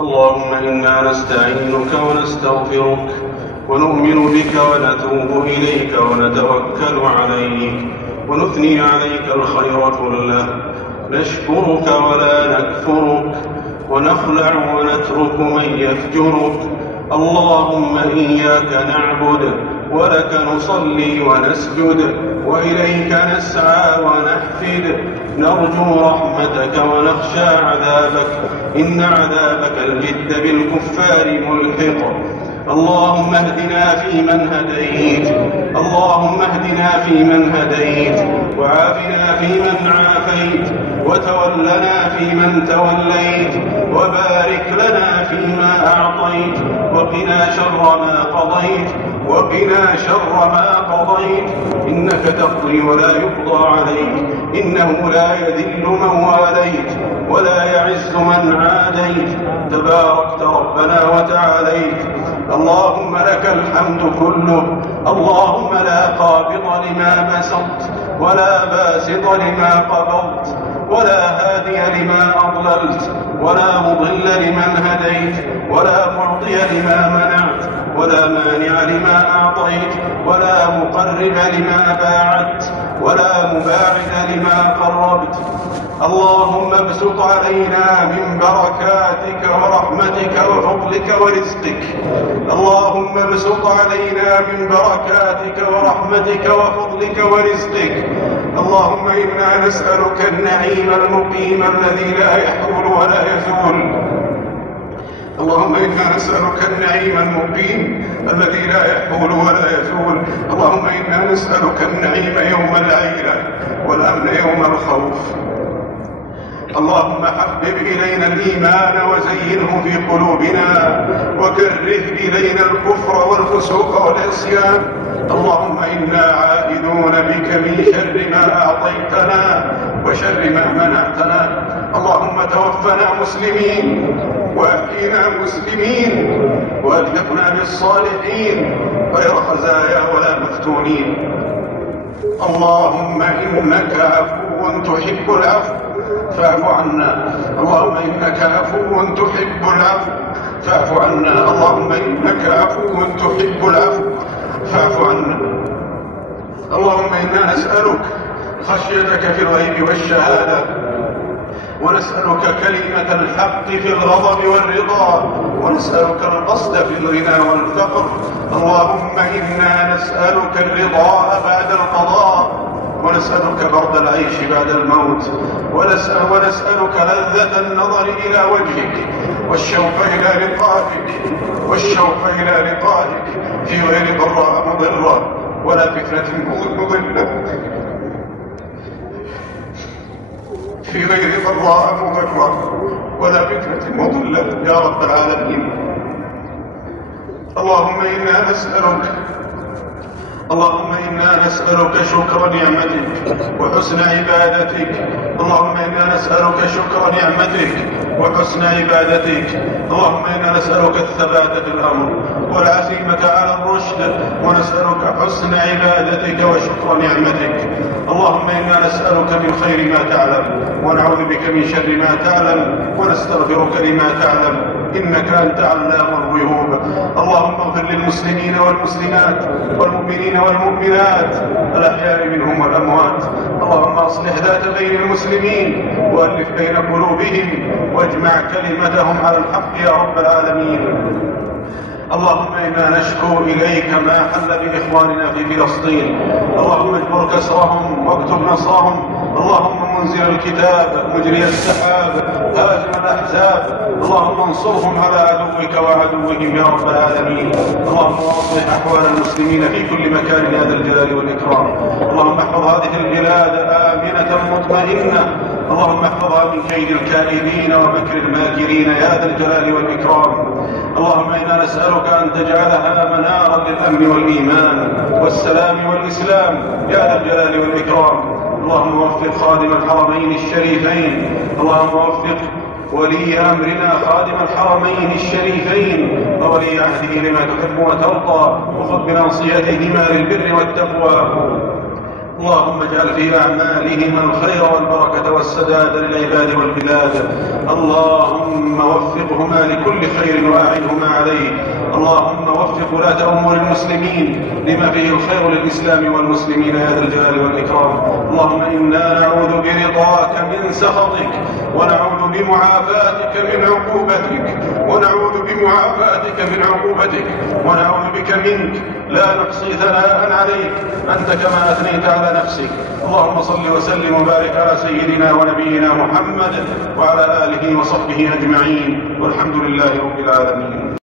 اللهم إنا نستعينك ونستغفرك ونؤمن بك ونتوب إليك ونتوكل عليك ونثني عليك الخير كله، نشكرك ولا نكفرك ونخلع ونترك من يفجرك. اللهم إياك نعبد ولك نصلي ونسجد وإليك نسعى ونحفد، نرجو رحمتك ونخشى عذابك، إن عذابك الجد بالكفار ملحق. اللهم اهدنا فيمن هديت، اللهم اهدنا فيمن هديت، وعافنا فيمن عافيت، وتولنا فيمن توليت، وبارك لنا فيما أعطيت، وقنا شر ما قضيت، وقنا شر ما قضيت، إنك تقضي ولا يقضى عليك، إنه لا يذل من واليت ولا يعز من عاديت، تباركت ربنا وتعاليت. اللهم لك الحمد كله، اللهم لا قابض لما بسطت ولا باسط لما قبضت ولا هادي لما أضللت ولا مضل لمن هديت ولا معطي لما منعت ولا مانع لما أعطيت ولا مقرب لما باعدت ولا مباعد لما قربت. اللهم ابسط علينا من بركاتك ورحمتك وفضلك ورزقك، اللهم ابسط علينا من بركاتك ورحمتك وفضلك ورزقك. اللهم إنا نسألك النعيم المقيم الذي لا يحول ولا يزول، اللهم إنا نسألك النعيم المقيم الذي لا يحول ولا يزول. اللهم إنا نسألك النعيم يوم العيلة والأمن يوم الخوف. اللهم حبب إلينا الإيمان وزينه في قلوبنا وكره إلينا الكفر والفسوق والعصيان. اللهم إنا عائذون بك من شر ما أعطيتنا وشر ما منعتنا. اللهم توفنا مسلمين وأحينا مسلمين وألحقنا بالصالحين غير خزايا ولا مفتونين. اللهم إنك عفو تحب العفو فاعف عنا، اللهم إنك عفو تحب العفو فاعف عنا، اللهم إنك عفو تحب العفو فاعف عنا. اللهم إنا نسألك خشيتك في الغيب والشهادة، ونسألك كلمة الحق في الغضب والرضا، ونسألك القصد في الغنى والفقر. اللهم إنا نسألك الرضا بعد القضاء، ونسألك برد العيش بعد الموت، ونسألك لذة النظر إلى وجهك والشوق إلى لقائك، والشوق إلى لقائك في غير ضراء مضرة ولا فتنة مضلة، في غير ضراء مضرة ولا فتنة مضلة يا رب العالمين. اللهم إنا نسألك شكر نعمتك وحسن عبادتك. اللهم إنا نسألك شكر نعمتك وحسن عبادتك. اللهم إنا نسألك الثبات في الأمر والعزيمة على الرشد، ونسألك حسن عبادتك وشكر نعمتك. اللهم إنا نسألك من خير ما تعلم ونعوذ بك من شر ما تعلم ونستغفرك لما تعلم، إنك أنت علام الغيوب. اللهم اغفر للمسلمين والمسلمات والمؤمنين والمؤمنات الأحياء منهم والأموات. اللهم أصلح ذات بين المسلمين وألف بين قلوبهم واجمع كلمتهم على الحق يا رب العالمين. اللهم إنا نشكو إليك ما حل بإخواننا في فلسطين، اللهم اجبر كسرهم واكتب نصرهم. اللهم منزل الكتاب مجري السحاب هازم الأحزاب، اللهم انصرهم على عدوك وعدوهم يا رب العالمين. اللهم اصلح أحوال المسلمين في كل مكان يا ذا الجلال والإكرام. اللهم احفظ هذه البلاد آمنة مطمئنة، اللهم احفظها من كيد الكائدين ومكر الماكرين يا ذا الجلال والإكرام. اللهم إنا نسألك أن تجعلها منارا للأمن والإيمان والسلام والإسلام يا ذا الجلال والإكرام. اللهم وفق خادم الحرمين الشريفين، اللهم وفق ولي أمرنا خادم الحرمين الشريفين وولي عهده لما تحب وترضى، وخذ بناصيتهما للبر والتقوى، اللهم اجعل في أعمالهم الخير والبركة والسداد للعباد والبلاد. اللهم وفقهما لكل خير وأعنهما عليه. اللهم وفق ولاة أمور المسلمين لما فيه الخير للإسلام والمسلمين يا ذا الجلال والإكرام. اللهم إنا نعوذ برضاك من سخطك، ونعوذ بمعافاتك من عقوبتك، ونعوذ بك منك، لا نحصي ثناء عليك أنت كما أثنيت على نفسك. اللهم صل وسلم وبارك على سيدنا ونبينا محمد وعلى آله وصحبه أجمعين، والحمد لله رب العالمين.